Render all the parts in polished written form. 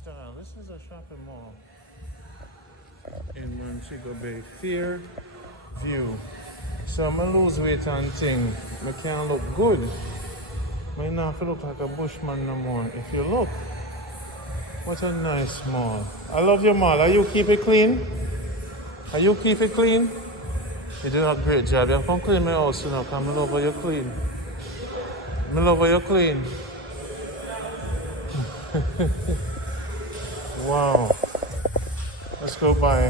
style. This is a shopping mall in Montego Bay. Fair View. So I'm gonna lose weight and thing. I can't look good. I not feel look like a bushman no more. If you look, what a nice mall. I love your mall. Are you keep it clean? Are you keep it clean? You do a great job. You come clean my house, you know, because I love how you clean. I love how you clean. Wow. Let's go buy.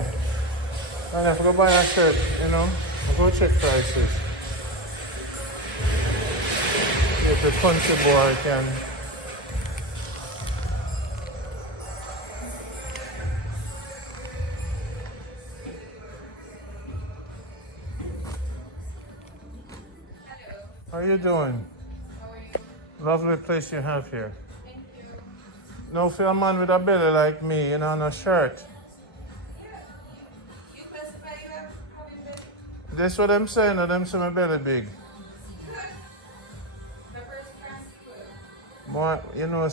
And I have to go buy a shirt, you know. I'll go check prices. If the country boy can. How are you doing? How are you? Lovely place you have here. Thank you. No for a man with a belly like me, you know, on a shirt. Yeah. You classify that having belly? That's what I'm saying, or them say my belly big. Good. The person can't see well. More, you know,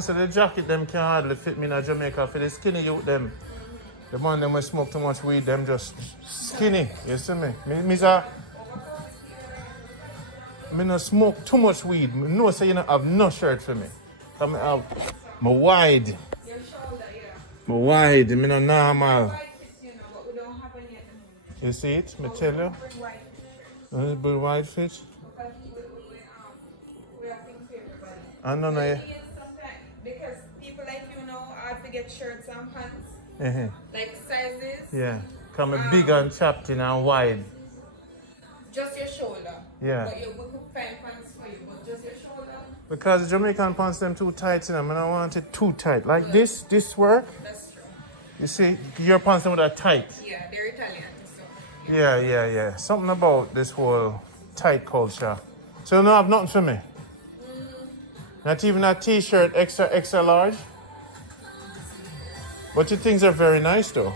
say the jacket them can hardly fit me in Jamaica. For the skinny youth them, the man them will smoke too much weed, them just skinny. You see me? Me no smoke too much weed. Me know say you don't have no shirt for me. Cause me have my wide. Your shoulder, yeah. My wide, me no normal. White fits, you know, but we don't have any at the moment. You see it? Me tell you. Bring white shirts. A little bit wide fit. Because we have things for everybody. I don't know. Yeah. Sometimes, because people like you know have to get shirts and pants. Uh-huh. Like sizes. Yeah. Come big and chapped in and wide. Just your shoulder. Yeah. But we could find pants for you, but just your shoulder. Because the Jamaican pants them too tight in them, and I want it too tight. Like this work. That's true. You see, your pants them are tight. Yeah, they're Italian, so. Yeah. Something about this whole tight culture. So you don't have nothing for me. Not even a t-shirt extra large. But your things are very nice though.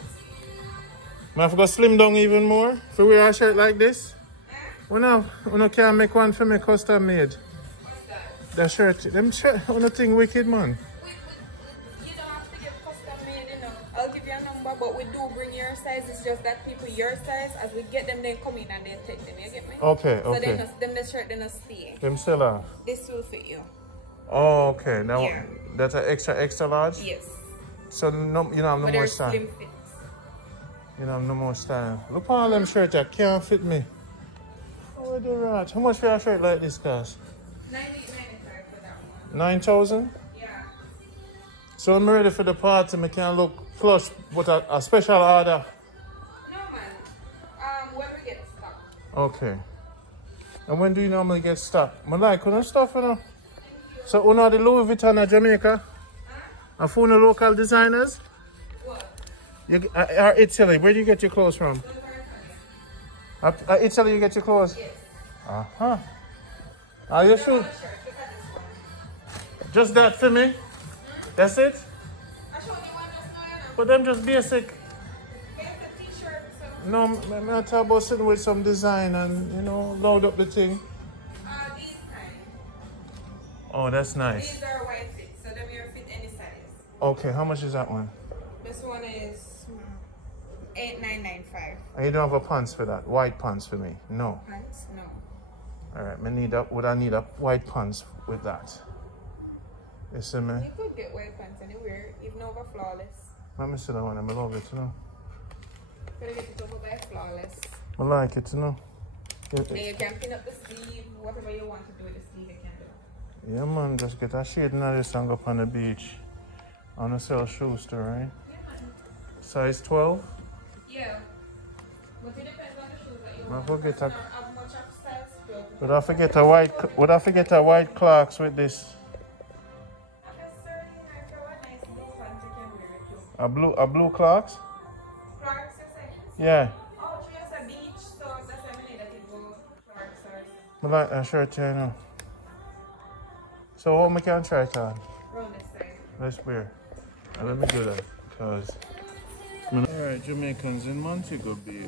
I have to go slim down even more if we wear a shirt like this. We can't make one for me custom made. What's that? The shirt, them shirt, thing wicked man. You don't have to get custom made, you know. I'll give you a number, but we do bring your size. It's just that people your size, as we get them, they come in and they take them. You get me? Okay. So then the shirt, they not stay. Them still are. This will fit you. Oh, okay. Now Yeah. that's an extra large? Yes. So no, you don't have no But more they're style. slim fits. You don't have no more style. Look at all them shirts that can't fit me. Oh, the rat. How much for a shirt like this cost? $98.95 for that one. 9,000? Yeah. So I'm ready for the party. I can look flush, but a special order. No man. When we get stuck. Okay. And when do you normally get stuck? I like when stuff, you know. So you know the Louis Vuitton of Jamaica? I found the local designers? What? Italy. Where do you get your clothes from? Those are Italian. Italy you get your clothes? Yes. Uh-huh. Are you sure? Look at this one. Just that for me? That's it? I showed you one just now, you know. But them just basic. It's a t-shirt, so. No, I'm talking about sitting with some design and, you know, load up the thing. These kind. Oh, that's nice. These are white fit, so them you fit any size. Okay, how much is that one? This one is $8,995. And you don't have a pants for that? White pants for me? No. Pants? No. All right, would I need a white pants with that? You see me? You could get white pants anywhere, even over flawless. Let me see that one. I love it, you know. Gotta get it over by flawless. I like it, you know. Then you can pin up the sleeve, whatever you want to do with the sleeve, you can do. Yeah, man, just get a shade and this and go up on the beach. On a sell shoes too, right? Yeah, man. Size 12? Yeah. But it depends on the shoes that you I want. forget Not have much of size still. Would I forget a white Clarks with this? Not necessarily. If you want nice blue pants, you can wear it too. A blue Clarks? Clarks, you say? Yeah. Oh, she has a beach, so that's why I need that you go Clarks or I like that shirt, you know. So how we can try it on? round this side. Let's wear. Let me do that, because... Alright, Jamaicans in Montego Bay.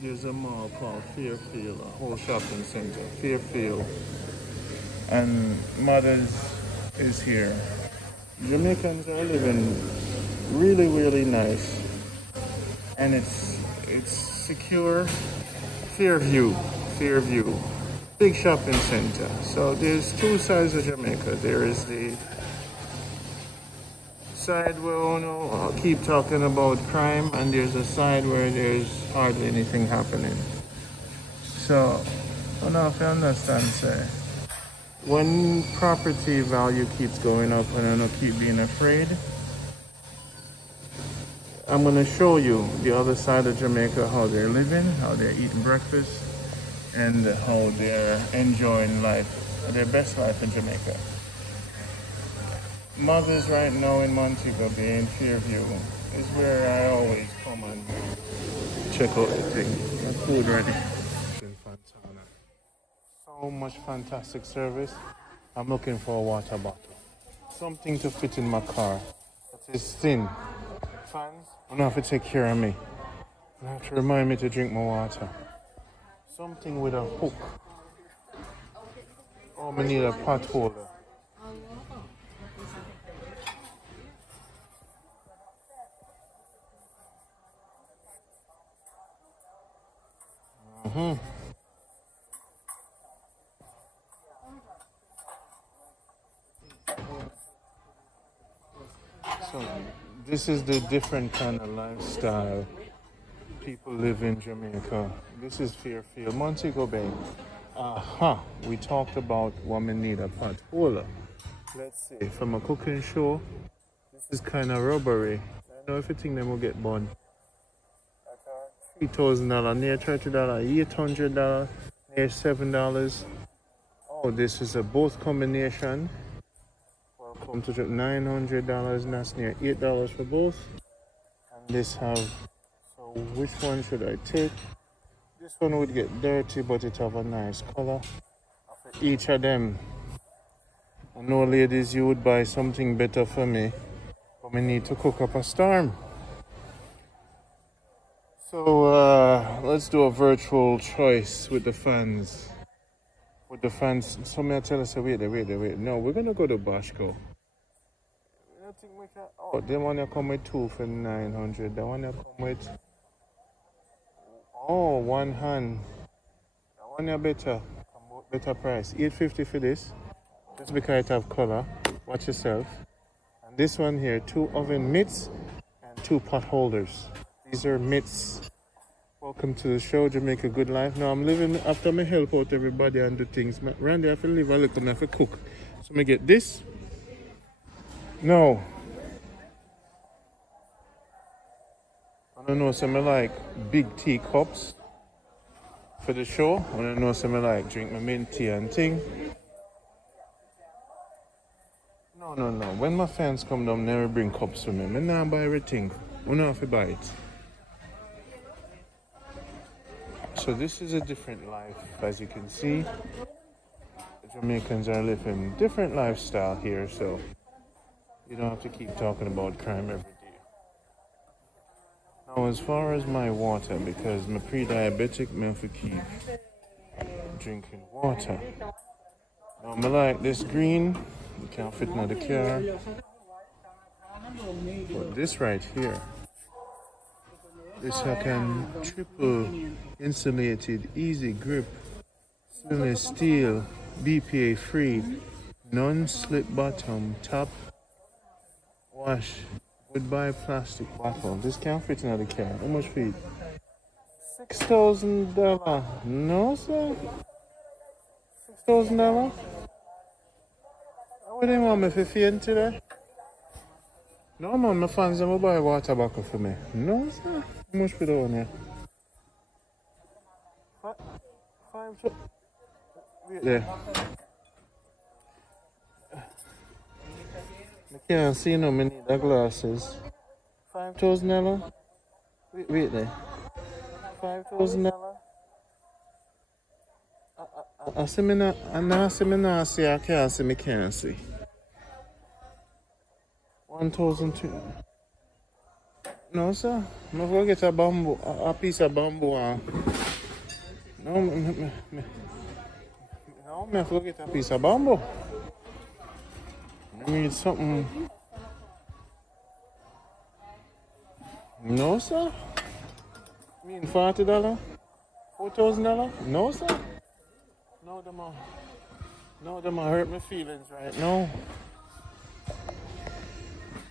There's a mall called Fairfield, a whole shopping center, Fairfield. And Mothers is here. Jamaicans are living really, really nice. And it's secure. Fairview. Big shopping center. So there's two sides of Jamaica. There is the side where I'll keep talking about crime, and there's a side where there's hardly anything happening. So, I don't know if you understand, sir. When property value keeps going up and I don't keep being afraid, I'm going to show you the other side of Jamaica, how they're living, how they're eating breakfast, and how they're enjoying life, their best life in Jamaica. Mother's right now in Montego Bay in Fairview is where I always come and check out the thing. My food ready. In Fontana. So much fantastic service. I'm looking for a water bottle. Something to fit in my car. That is thin. Fans, you don't have to take care of me. You have to remind me to drink my water. Something with a hook. Oh, I need a pot holder. So this is the different kind of lifestyle people live in Jamaica. This is Fairfield, Montego Bay. We talked about women need a pot holder. Let's see, from a cooking show, this is kind of robbery. I know if you think they will get burned. $3,000, near $30, $800, near $7. Oh, this is a both combination. Welcome to $900, and that's near $8 for both. And this have, so which one should I take? This one would get dirty, but it have a nice color. For each of them. I know, ladies, you would buy something better for me, but we need to cook up a storm. So let's do a virtual choice with the fans. With the fans, somebody tell us, wait. No, we're gonna go to Bashko. I think we can. Oh, they wanna come with 2 for 900. They wanna come with. Oh, one hand. That one better price. $8.50 for this. Just because it have color. Watch yourself. And this one here, 2 oven mitts and 2 pot holders. These are mitts. Welcome to the show, Jamaica Good Life. Now I'm living after me help out everybody and do things. Randy, I have to live a little, I have to cook. So I get this. No. I don't know, some like big teacups for the show. I don't know, some like drink my mint tea and thing. No. When my fans come down, never bring cups for me. I now buy everything. I don't have to buy it. So this is a different life, as you can see. The Jamaicans are living different lifestyle here, so you don't have to keep talking about crime every day. Now, as far as my water, because I'm pre-diabetic, I have to keep drinking water. Now, I like this green. You can't fit in the car. But this right here. This can triple insulated, easy grip, stainless steel, BPA free, non-slip bottom, top wash, goodbye plastic bottle. This can't fit in the car. How much feet? $6,000. No, sir. $6,000. What do you want me for faint today? No, man, my fans will buy water bottle for me. No, sir. How much for that one here? 5. Wait there. I can't see no, I need the glasses. $5,000? Wait there. $5,000? I see me not, see, I can't see, me can't see. 1,200. No, sir. I'm going to get a bamboo, a piece of bamboo. No, I have to get a piece of bamboo. I need something No, sir. I mean $40? $4,000? No, sir. No, them a hurt my feelings right now.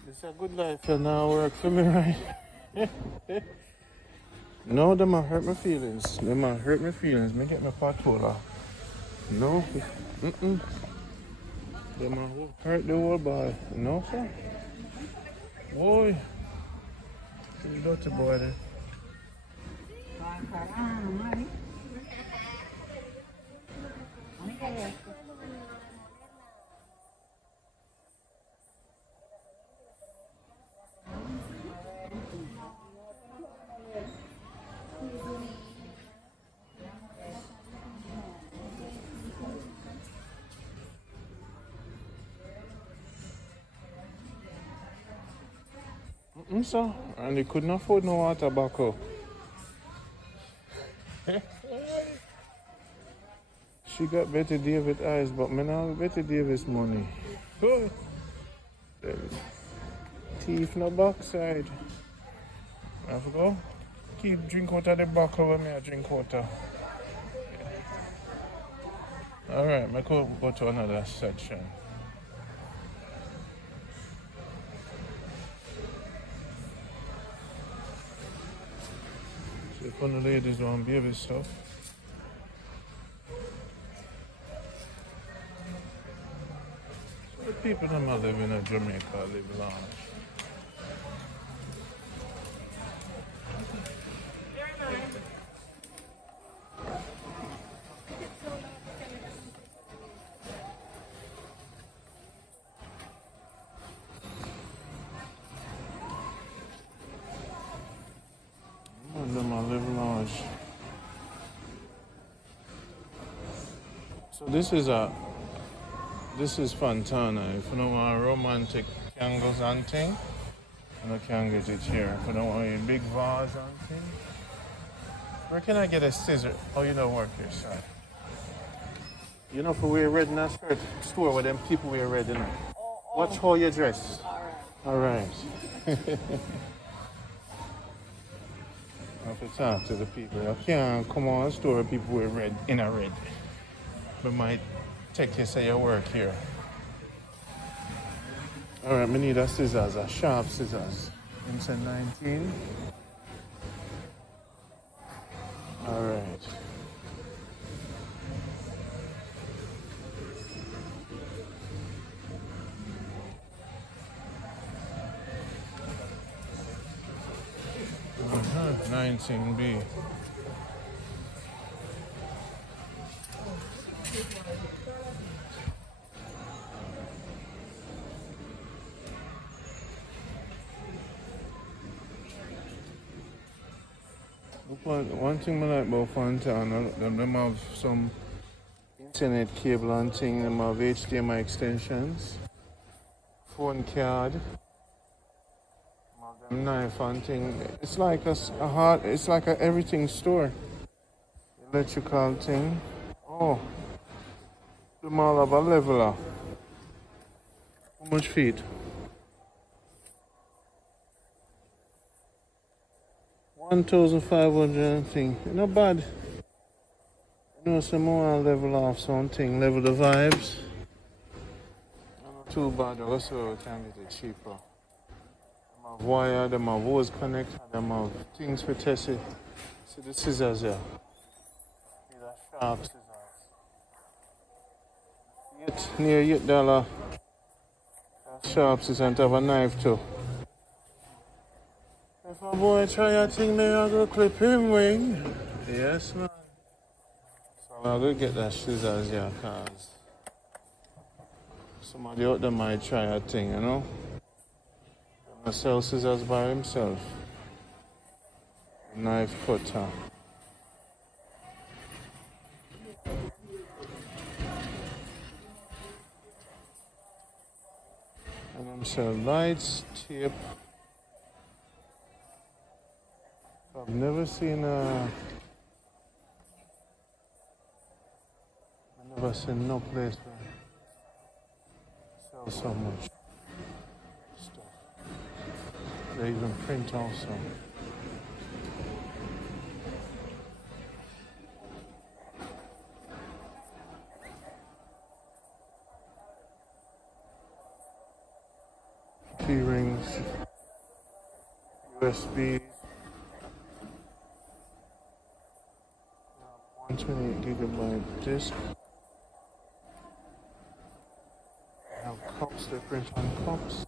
It's a good life and now work for me, right? No, them a hurt my feelings. Them a hurt my feelings. Me get my patola. No. Mm-mm. Them a hurt the whole body. No, sir. Boy. You dirty boy there. So, and they couldn't afford no water tobacco. She got Betty Davis eyes, but me now Betty Davis money. Teeth no backside. I have to go. Keep drink out of the buckle when I drink water. Alright, I could go to another section. So if one of the ladies want baby stuff. So the people that live in Jamaica live large. So this is Fontana. If you don't want romantic candles and thing, you can get it here. If you don't want a big vase and thing. Where can I get a scissor? Oh, you don't work here, sorry. You know, for wear red in that skirt store where them people wear red in it. Watch how you dress. Alright. I have to talk to the people. I can't come on the store where people wear red in a red. But might take you say you work here. Alright, I need a scissors, a sharp scissors. Into 19. Alright. Uh-huh. 19B. One thing I like about Fontana, them have some internet cable and thing, them have HDMI extensions, phone card, them knife and thing. It's like it's like a everything store. Electrical thing. Oh, them all have a leveler. How much feet? 1,500 thing. Not bad. You know, some more level off something, level the vibes. Not too bad, also we can get it cheaper. Them have wire, them have hose connect, them have things for testing. See the scissors here. These are sharp scissors. Near $8. Sharp scissors and have a knife too. If a boy try a thing, maybe I'll go clip him wing. Yes, man. So I'll go get that scissors here, cause somebody out there might try a thing, you know? I'm gonna sell scissors by himself. Knife cutter. And I'm selling lights, tape. I've never seen no place where sell so much stuff. They even print also. Key rings, USB, 128GB disc. I have cups, they print on cups.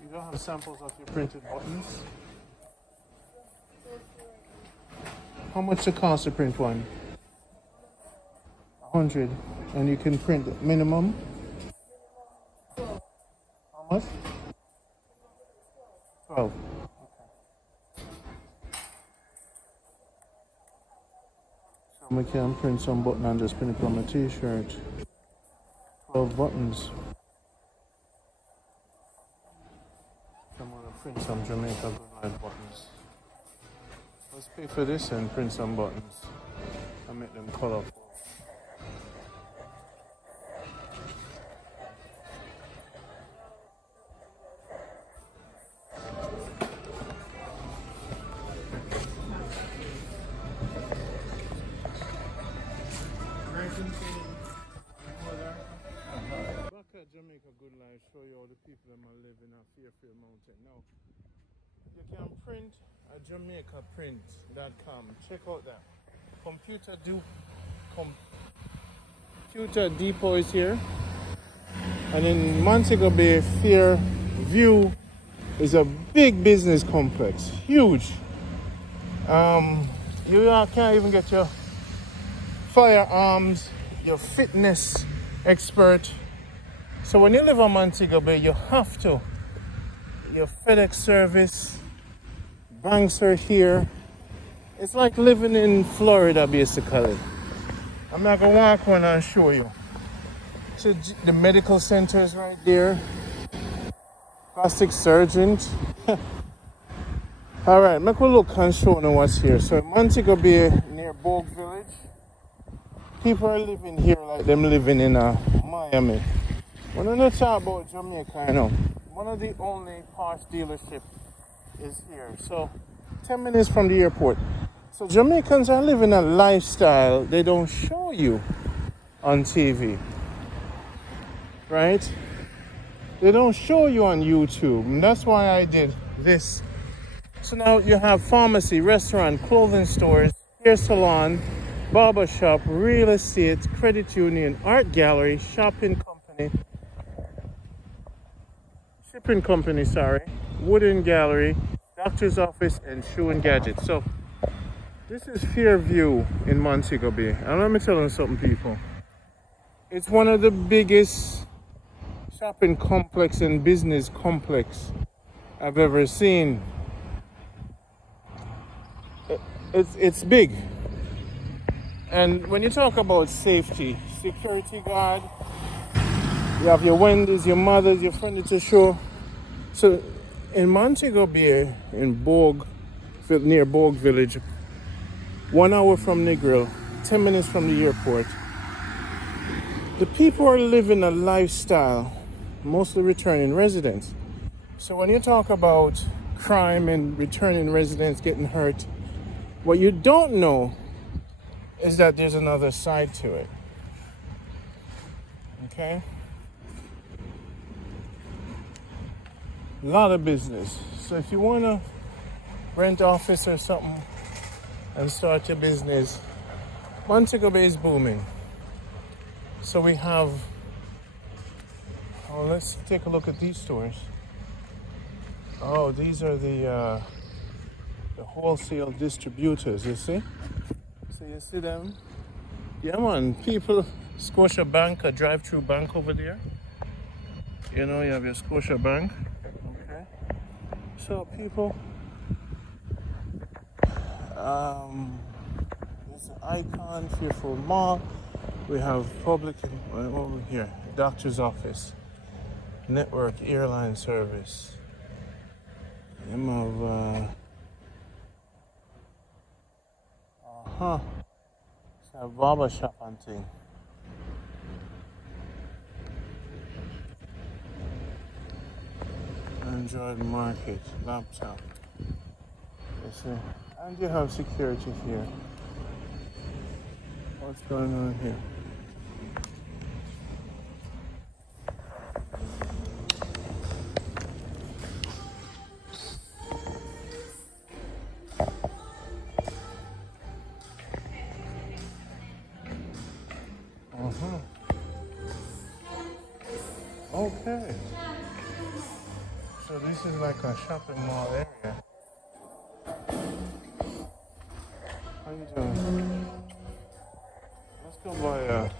You don't have samples of your printed buttons? How much it cost to print one? 100. And you can print the minimum? How much? 12. Okay. So we can print some button and just print it on a t-shirt. 12 buttons. I'm gonna print some Jamaica Good Life buttons. Let's pay for this and print some buttons and make them colorful. Back at Jamaica Good Life, show you all the people that are living at Fairfield Mountain. Now, you can print at jamaicaprint.com. Check out that. Computer Depot is here. And in Montego Bay, Fairview is a big business complex. Huge. You can't even get your firearms, your fitness expert. So when you live on Montego Bay, you have to. Your FedEx service, banks are here. It's like living in Florida, basically. I'm not gonna walk one and show you. So the medical center is right there. Plastic surgeon. All right, make a look and show you what's here. So Montego Bay, near Bogue Village. People are living here like them living in Miami. When I talk about Jamaica, I know one of the only parts dealership is here. So 10 minutes from the airport. So Jamaicans are living a lifestyle they don't show you on TV, right? They don't show you on YouTube, and that's why I did this. So now you have pharmacy, restaurant, clothing stores, hair salon, barber shop, real estate, credit union, art gallery, shipping company, wooden gallery, doctor's office, and shoe and gadgets. So this is Fairview in Montego Bay. And let me tell you something, people. It's one of the biggest shopping complex and business complex I've ever seen. It's big. And when you talk about safety, security guard, you have your Wendy's, your Mother's, your furniture show. So in Montego Bay, in Bogue, near Bogue Village, 1 hour from Negril, 10 minutes from the airport, the people are living a lifestyle, mostly returning residents. So when you talk about crime and returning residents getting hurt, what you don't know is that there's another side to it. Okay? A lot of business. So if you want to rent office or something and start your business, Montego Bay is booming. So we have, oh, let's take a look at these stores. Oh, these are the wholesale distributors, you see? So you see them? Yeah, man, people, Scotia Bank, a drive-through bank over there. You know, you have your Scotia Bank. Okay. So people, there's an Icon, Fearful Mall. We have public, over here, doctor's office, network, airline service. You have Huh. It's a barber shop and thing. Android market, laptop. You see. And you have security here. What's going on here? Okay. So this is like a shopping mall area. How you doing? Let's go buy a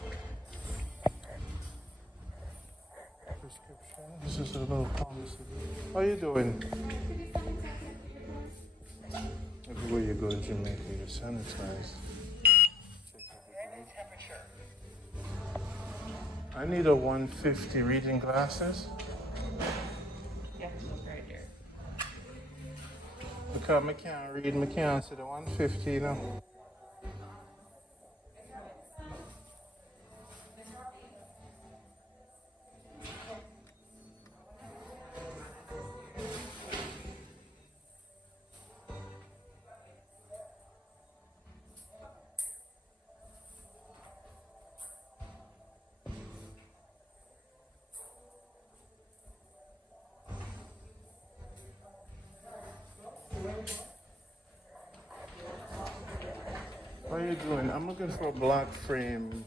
prescription. This is a little pharmacy. How you doing? Everywhere you go in Jamaica, you sanitize. I need a 150 reading glasses. Yeah, look right there. Because I can't read, I can't see the 150, you know. What are you doing? I'm looking for a black frame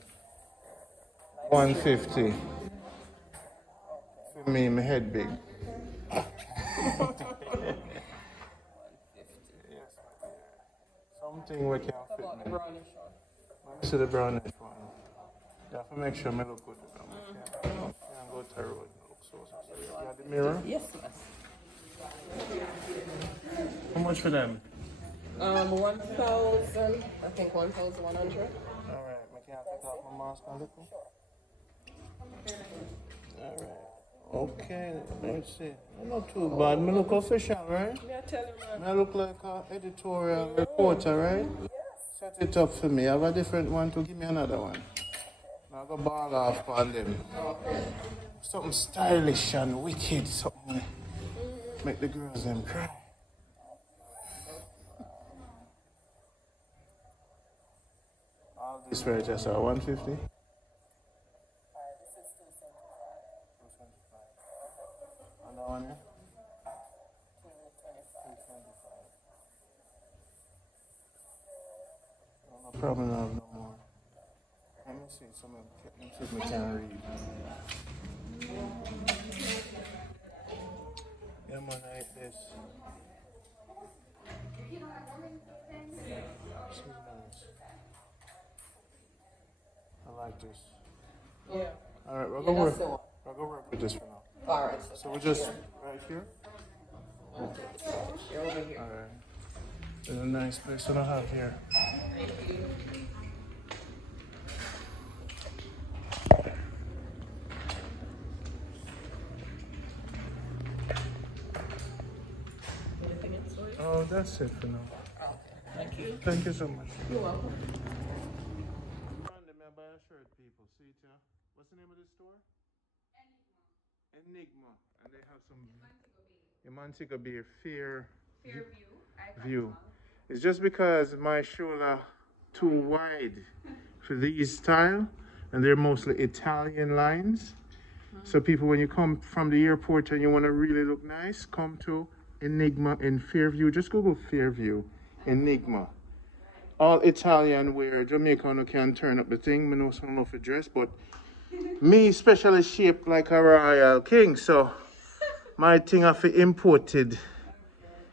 150. For me, my head big. Something we can fit me. Let me see the brownish one. Yeah, to make sure I look good. Yeah, go to the road. Look so. You got the mirror? Yes, yes. How much for them? 1,000, I think 1,100. Alright, I can't take off my mask a little. Alright. Okay, let's see. I'm not too bad. I look official, right? Yeah, tell him, man. I look like an editorial reporter, right? Yes. Set it up for me. I have a different one to give me another one. Now I go ball off on them. Something stylish and wicked, something make the girls them cry. All this right just 150. One here? 325. No problem, no more. Let me see, some of them can't read. Yeah, man, I hate this. This is nice. I like this. Yeah. Alright, we'll go work with this for now. Alright. So we're just right here? You're over here. Alright. There's a nice place to have here. Anything else for you? Oh, that's it for now. Thank you. Thank you so much. You're welcome. Random, I buy a shirt, people. See it here? What's the name of the store? Enigma. And they have some Montego Bay Fair View. It's just because my shoulder too wide for these style, and they're mostly Italian lines. So people, when you come from the airport and you want to really look nice, come to Enigma in Fairview. Just Google Fairview, Enigma. All Italian wear. Jamaican can turn up the thing. I know some of the dress, but me especially shaped like a royal king, so my thing I feel imported.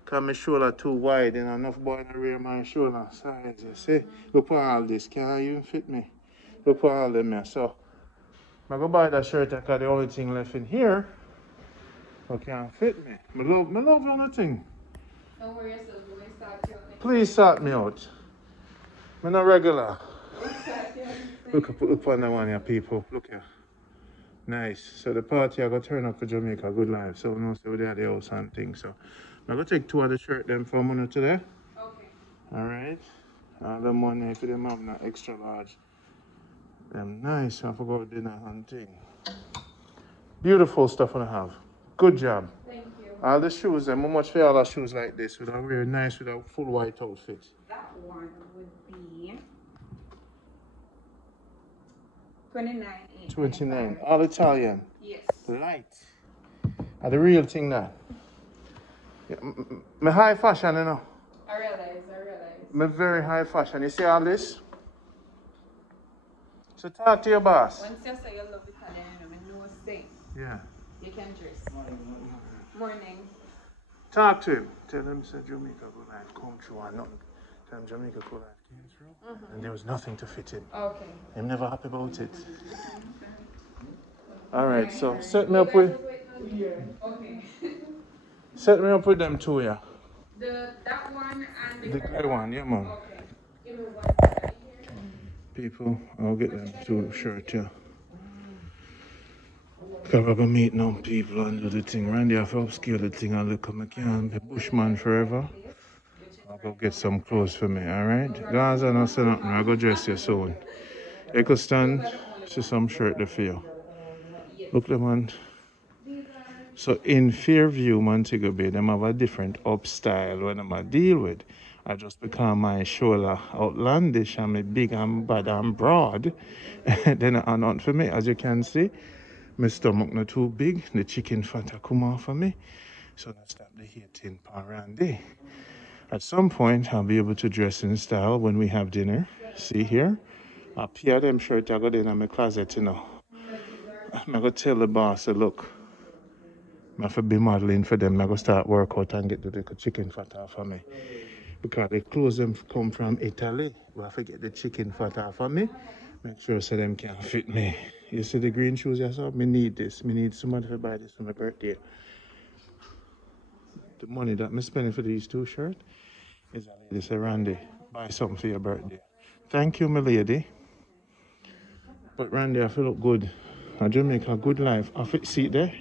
Cause my shoulder too wide and enough boy in the rear my shoulder size. You see? Look for all this. Can't even fit me. Look for all them here. So I go buy that shirt because the only thing left in here can't fit me. I love on the thing. Don't worry yourself, we're going to start you. Please sort me out. I'm not regular. Look on that one here, people. Look here. Nice. So the party I got turn up for Jamaica, good life. So we know so they're at the house and things. So I'm gonna take 2 of the shirt them for a minute today. Okay. Alright. The money for them have not extra large. Them nice. I forgot dinner hunting. Beautiful stuff I have. Good job. Thank you. All the shoes, how much for all the shoes like this? With a very nice, with a full white outfit. That one would be 29. 29. All Italian. Yes. Light. The real thing now. Yeah, my high fashion, you know. I realize. My very high fashion. You see all this? So talk to your boss. Once you say you love Italian, you know thing. Yeah. You can dress. Morning. Talk to him. Tell him that Jamaica good life come through and nothing. Tell him Jamaica good life came through. And there was nothing to fit him. Okay. I'm never happy about it. Alright, so set me up with Okay. set me up with them two, yeah. That one and The grey one, yeah man. Okay. Give me 1 second here. People, I'll get them two shirt, yeah. Because we're going to meet now people and do the thing. Randy, I have to upscale the thing and look, I can't be bushman forever. I'll go get some clothes for me, alright? Guys, I don't say nothing, I'll go dress you soon. You can stand, see some shirt there for you. Look them man. So in Fairview, Montego Bay, them have a different up style when I'm a deal with. I just become my shoulder outlandish and me big and bad and broad. Then it's not for me, as you can see. My stomach not too big, the chicken fat come off for me. So I stop the hating around there. At some point, I'll be able to dress in style when we have dinner. See here? Up here, them shirt I got in my closet, you know. I'm going to tell the boss, look, I have to be modeling for them. I'm going to start work out and get the chicken fat off for me. Because the clothes them come from Italy. We have to get the chicken fat off for me. Make sure so them can fit me. You see the green shoes yourself? Me need this. Me need somebody to buy this for my birthday. The money that I'm spending for these two shirts is a lady say, Randy, buy something for your birthday. Thank you, my lady. But Randy, I feel look good. I just make a good life. I fit seat there.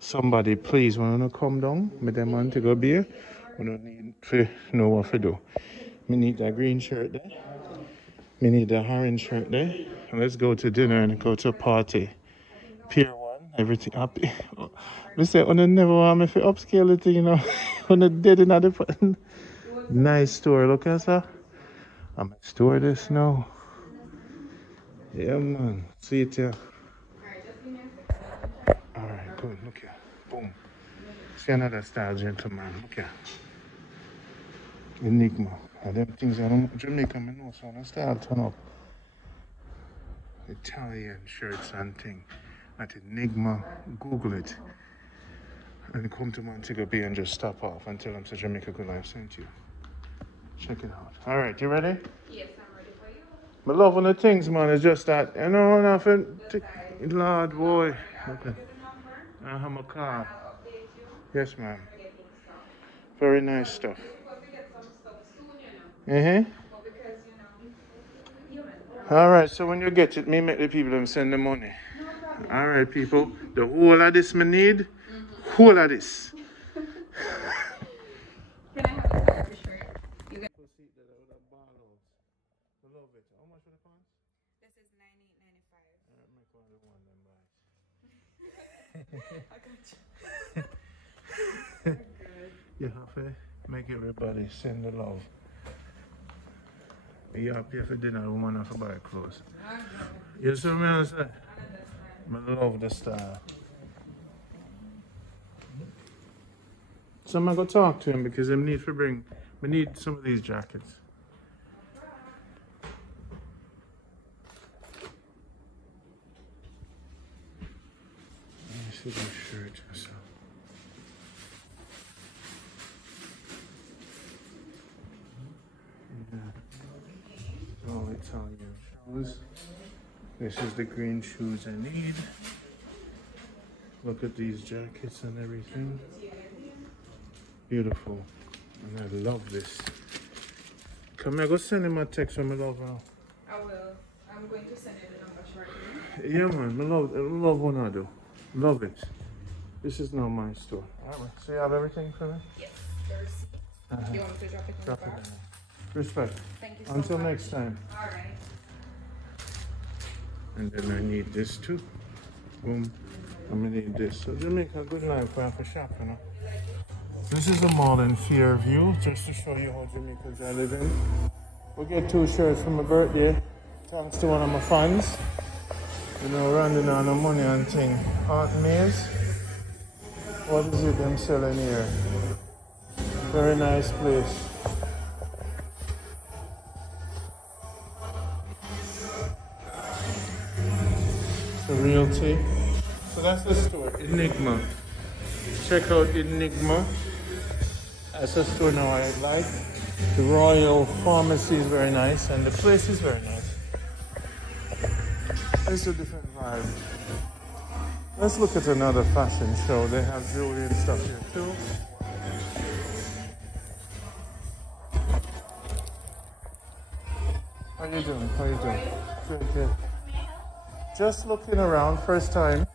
Somebody please wanna come down with them Montego Bay. We don't need to know what to do. Me need that green shirt there. Me need the orange shirt there. And let's go to dinner and go to a party. Pier 1, everything happy. Me say, I never want me to upscale the thing, you know. On the dead in the nice store, look at that. I'm going to store this now. Yeah, man. See it here. Alright, good. Look here. Boom. See another style, gentleman. Look here. Enigma. And them things I don't Jamaica, I know, so I start turn up. Italian shirts and thing. At Enigma, Google it. And come to Montego Bay and just stop off and tell them to Jamaica Good Life sent you. Check it out. Alright, you ready? Yes, I'm ready for you. My love on the things, man, is just that, you know, nothing. Lord, boy. Okay. I have my car. I'll update you. Yes, ma'am. We're getting stuff. Very nice stuff. We'll probably get some stuff soon, you know. But because, you know, Alright, so when you get it, me make the people them send the money. no problem. Alright, people. The whole of this me need. Whole of this. Can I have a therapy shirt? You get this is $98.95. I got you. You have to make everybody send the love. You have to pay for dinner, the woman have to buy clothes. You see me I say? I love the style. So I'm going to talk to him because I need we need some of these jackets. Let me see this shirt. So. Yeah. All Italian shoes. This is the green shoes I need. Look at these jackets and everything. Beautiful. And I love this. Come here, go send him a text from my love now. I will. I'm going to send you the number shortly. Yeah man, I love what I do. Love it. This is now my store. Alright, so you have everything for me? Yes, there's. You want me to drop it in the Drop car? it in. Respect. Thank you so Until much. next time. All right. And then I need this too. Boom. I'm gonna need this. So Jamaica, good life for shop, you know. This is a mall in Fairview, just to show you how Jamaicans are living. We get 2 shirts for my birthday, thanks to one of my fans. You know, running on the money and thing. Aunt Maze. What is it them selling here? Very nice place. It's a realty. So that's the store, Enigma. Check out Enigma. That's a store now I like. The Royal Pharmacy is very nice and the place is very nice. It's a different vibe. Let's look at another fashion show. They have jewelry and stuff here too. How you doing? How you doing? Good, good. Just looking around, first time.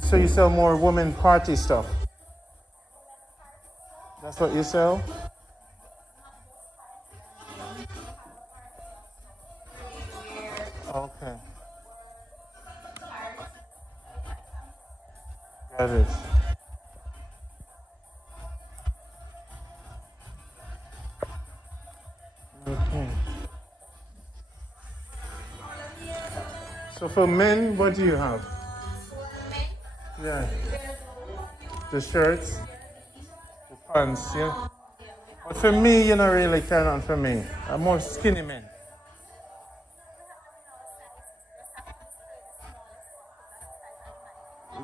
So you sell more women party stuff? That's what you sell? Okay. Got it. Okay. So for men, what do you have? Yeah. The shirts, the pants, yeah. But for me, you know, really carry on for me. I'm more skinny men.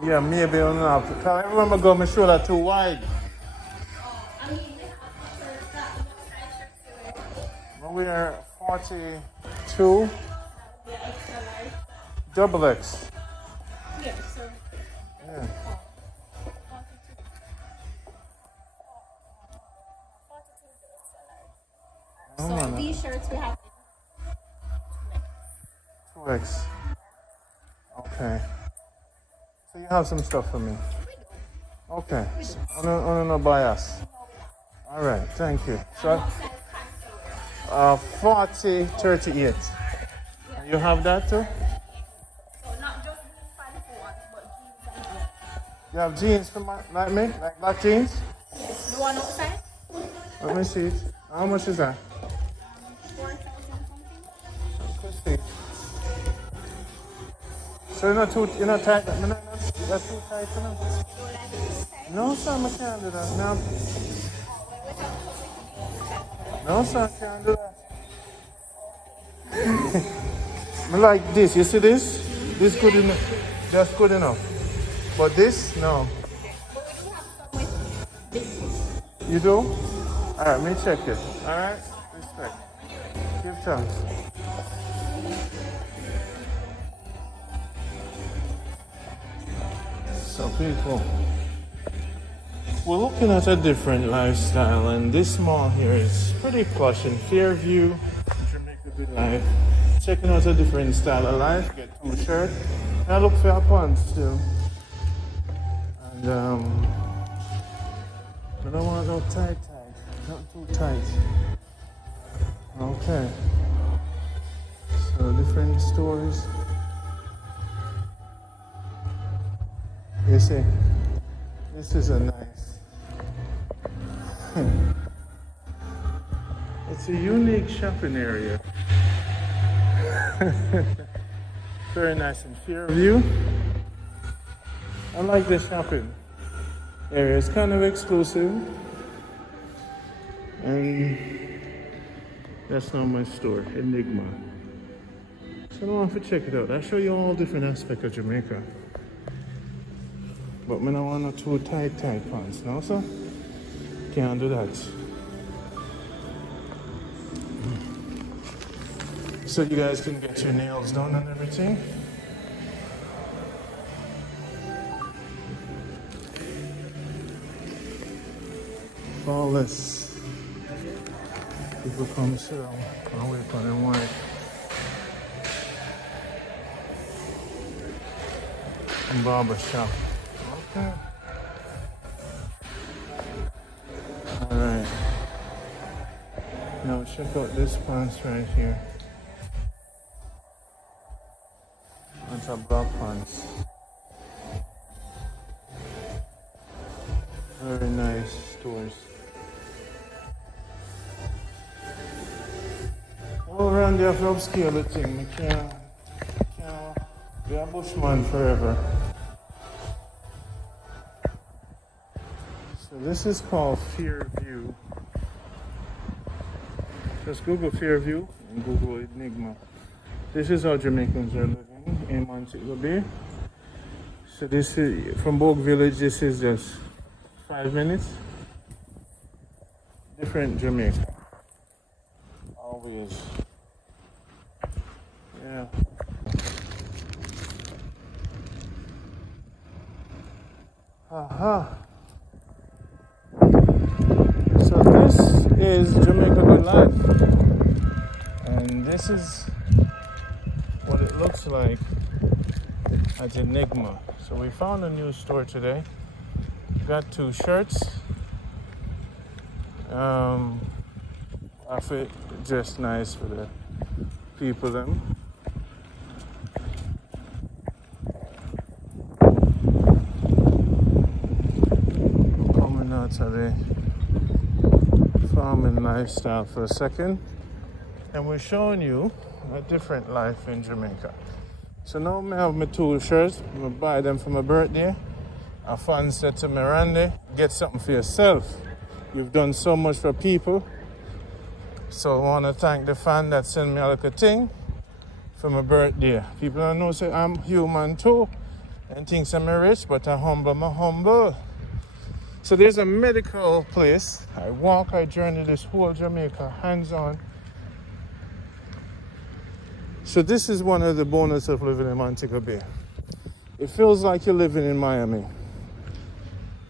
Yeah, maybe I'm not. Because I remember going my shoulder too wide. We are 42. Double X. Yeah, so. Yeah. So these shirts we have 2X. Okay. So you have some stuff for me. Okay. No bias. All right. Thank you. So, 40, 38. You have that too? So not just these fancy ones, but jeans and jeans. You have jeans for like me? Like black jeans? Yes. The one outside? Let me see it. How much is that? 4,000 something. Let's see. So you're not tight. That's too tight for them. No, sir, I can't do that. No, sir, I can't do that. I like this. You see this? This good enough. Just good enough. But this, no. You do? All right, let me check it. All right? Respect. Give thanks. So people, we're looking at a different lifestyle, and this mall here is pretty plush in Fairview, Jamaica Good Life. Checking out a different style of life. Get 2 shirts. I look for a pants too. And I don't want no tight, not too tight. Okay. So different stores. You see, this is a nice. It's a unique shopping area. Very nice in Fairview. I like the shopping area. It's kind of exclusive. And that's not my store, Enigma. So I want to check it out. I'll show you all different aspects of Jamaica. But I don't want no too tight pants, no sir? Can't do that. So you guys can get your nails done and everything. All this. People come sit down and wait for them work. Barber shop. Okay. Check out this pants right here. That's a black pants. Very nice stores. All around there, I've upscale the thing. I can't be a bushman forever. So this is called Fairview. Just Google Fairview and Google Enigma. This is how Jamaicans are living in Montego Bay. So this is from Bogue Village. This is just 5 minutes. Different Jamaica. Always. Yeah. Aha. So this is Jamaica Good Life. And this is what it looks like at Enigma. So we found a new store today. Got 2 shirts. I fit just nice for the people them. Coming out of the farming lifestyle for a second. And we're showing you a different life in Jamaica. So now I have my 2 shirts. I'm gonna buy them for my birthday. A fan said to me, Randy, get something for yourself. You've done so much for people. So I want to thank the fan that sent me a little thing for my birthday. People don't know say I'm human too and thinks I'm rich, but I'm humble. So there's a medical place. I journey this whole Jamaica, hands-on. So this is one of the bonuses of living in Montego Bay. It feels like you're living in Miami.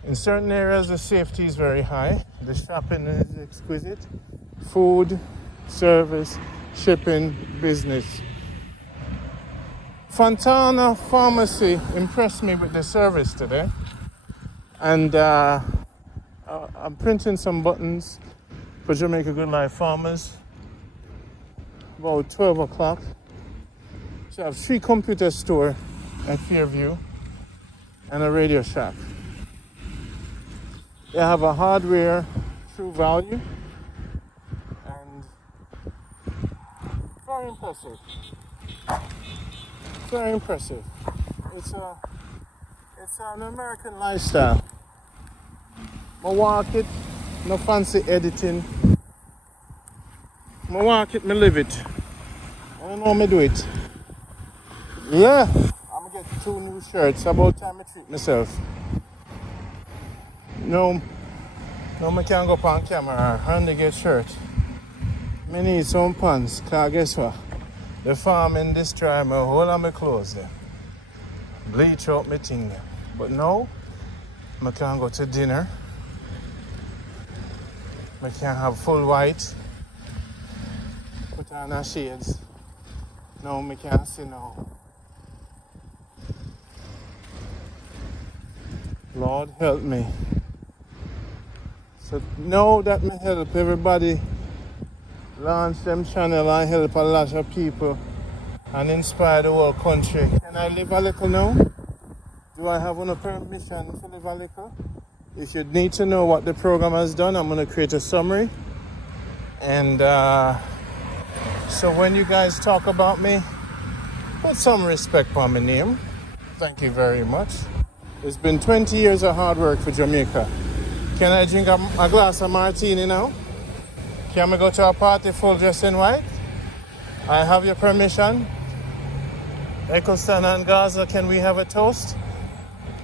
In certain areas, the safety is very high. The shopping is exquisite. Food, service, shipping, business. Fontana Pharmacy impressed me with the service today. And I'm printing some buttons for Jamaica Good Life farmers. About 12 o'clock. So I have 3 computer stores at Fairview and a Radio Shack. They have a hardware True Value and very impressive. Very impressive. It's an American lifestyle. I walk it, no fancy editing. I walk it, I live it. I don't know how I do it. Yeah, I'm gonna get 2 new shirts. About time I treat myself. No, I can't go up on camera and get shirt. I need some pants, cause guess what? The farm in this tribe, I hold on my clothes there. Bleach out my thing there. But now, I can't go to dinner. I can't have full white. Put on the shades. No, I can't see now. Lord help me. So now that me help everybody launch them channel and help a lot of people and inspire the whole country. Can I live a little now? Do I have any permission to live a little? If you need to know what the program has done, I'm going to create a summary. And so when you guys talk about me, put some respect on my name. Thank you very much. It's been 20 years of hard work for Jamaica. Can I drink a glass of martini now? Can we go to a party full dressed in white? I have your permission. Eccleston and Gaza, can we have a toast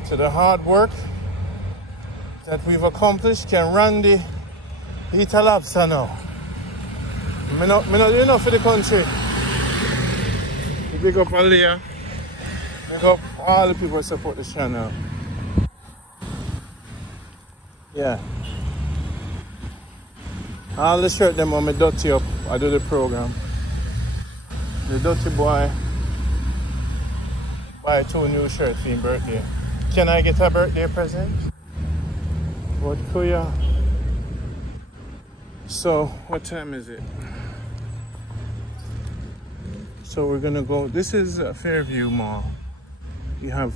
to the hard work that we've accomplished? Can Randy eat a lobster now? Me not do enough for the country. Big up Aliyah. Big up all the people who support the channel. Yeah. All the shirt them on me dirty up. I do the program. The dirty boy buy 2 new shirts for his birthday. Can I get a birthday present? What could you? So what time is it? So we're gonna go, this is Fairview Mall. You have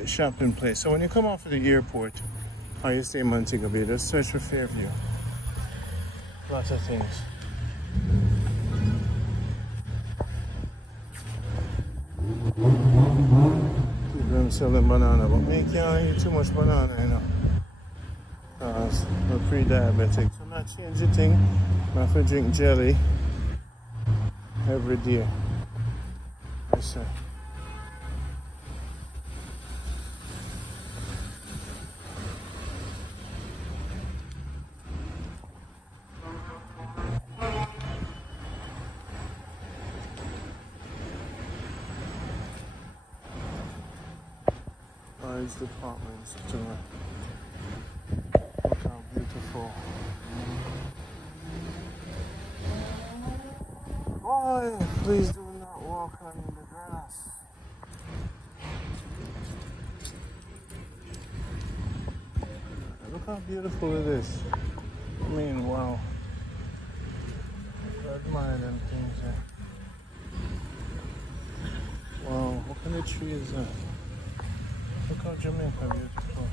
a shopping place. So when you come off of the airport, or you stay in Montego Bay, just search for Fairview. Lots of things. People them selling banana, but me can't eat too much banana, you know. I'm pre-diabetic, so I'm not changing thing. I have to drink jelly every day. Yes, sir. These departments tonight. Look how beautiful. Boy, please do not walk on the grass. Look how beautiful it is. I mean, wow. I admire them things there. Wow, what kind of tree is that? Look how Jamaica beautiful.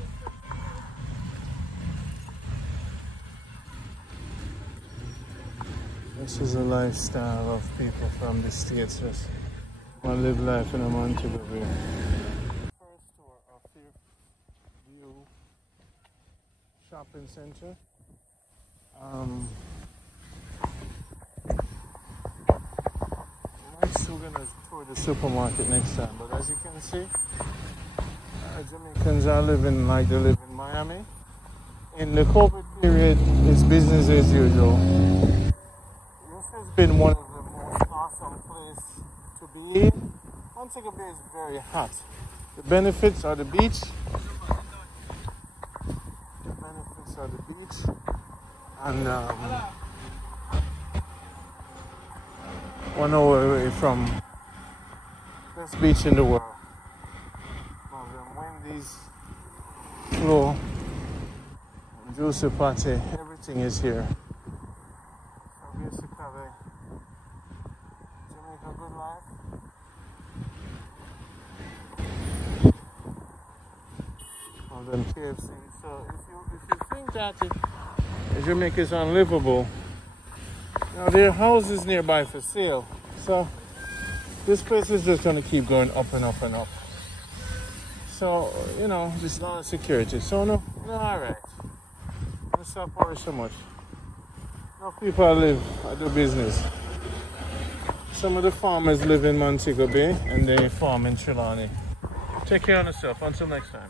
This is a lifestyle of people from the States. Just want to live life in a Montego Bay. First store of Fairview Shopping Center. We're gonna tour the supermarket next time, but as you can see, Jamaicans are living like they live in Miami. In the COVID period, it's business as usual. This has been one of the most awesome places to be in. Montego Bay is very hot. The benefits are the beach. And 1 hour away from best beach in the world. Wendy's, flow, juicy party, everything is here. So basically, Jamaica good life. And then KFC. So if you think that Jamaica is unlivable, now there are houses nearby for sale. So this place is just going to keep going up and up and up. So, you know, there's a lot of security. So, no, alright. Don't stop worrying so much. Enough people live, I do business. Some of the farmers live in Montego Bay and they farm in Trelawney. Take care of yourself. Until next time.